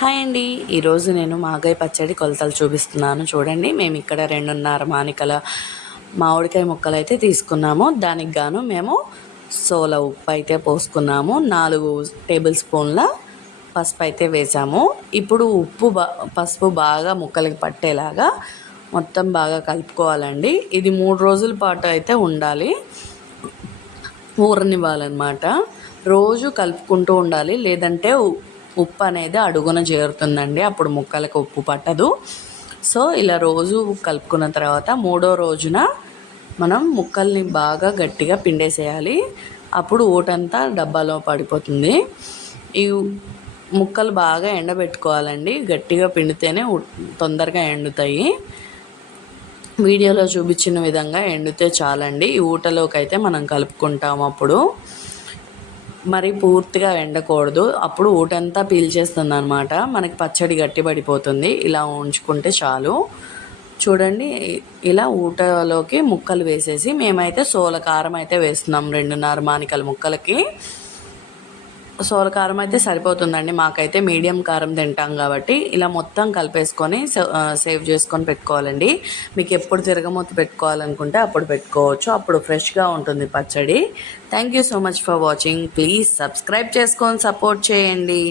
Hi అండి. ఈరోజు నేను మాగాయ పచ్చడి కొలతలు చూపిస్తున్నాను. చూడండి మేము ఇక్కడ రెండున్నర మానికల మామిడికాయ ముక్కలు అయితే తీసుకున్నాము. దానికి గాను మేము సోల ఉప్పు అయితే పోసుకున్నాము. నాలుగు టేబుల్ స్పూన్ల పసుపు అయితే వేసాము. ఇప్పుడు ఉప్పు బా పసుపు బాగా ముక్కలకి పట్టేలాగా మొత్తం బాగా కలుపుకోవాలండి. ఇది మూడు రోజుల పాటు అయితే ఉండాలి. ఊరనివ్వాలన్నమాట. రోజు కలుపుకుంటూ ఉండాలి. లేదంటే ఉప్పు అనేది అడుగున చేరుతుందండి. అప్పుడు ముక్కలకు ఉప్పు పట్టదు. సో ఇలా రోజు కలుపుకున్న తర్వాత మూడో రోజున మనం ముక్కల్ని బాగా గట్టిగా పిండేసేయాలి. అప్పుడు ఊటంతా డబ్బాలో పడిపోతుంది. ఈ ముక్కలు బాగా ఎండబెట్టుకోవాలండి. గట్టిగా పిండితేనే తొందరగా ఎండుతాయి. వీడియోలో చూపించిన విధంగా ఎండితే చాలండి. ఈ ఊటలోకి అయితే మనం కలుపుకుంటాం అప్పుడు. మరి పూర్తిగా ఎండకూడదు. అప్పుడు ఊటంతా పీల్చేస్తుంది అనమాట మనకి పచ్చడి గట్టి పడిపోతుంది. ఇలా ఉంచుకుంటే చాలు. చూడండి ఇలా ఊటలోకి ముక్కలు వేసేసి మేమైతే సోల కారం అయితే వేస్తున్నాం. రెండున్నర మానికల ముక్కలకి. సోల కారం అయితే సరిపోతుందండి. మాకైతే మీడియం కారం తింటాం కాబట్టి ఇలా మొత్తం కలిపేసుకొని సేవ్ చేసుకొని పెట్టుకోవాలండి. మీకు ఎప్పుడు తిరగమూత పెట్టుకోవాలనుకుంటే అప్పుడు పెట్టుకోవచ్చు. అప్పుడు ఫ్రెష్గా ఉంటుంది పచ్చడి. Thank you so much for watching please subscribe చేసుకొని సపోర్ట్ చేయండి.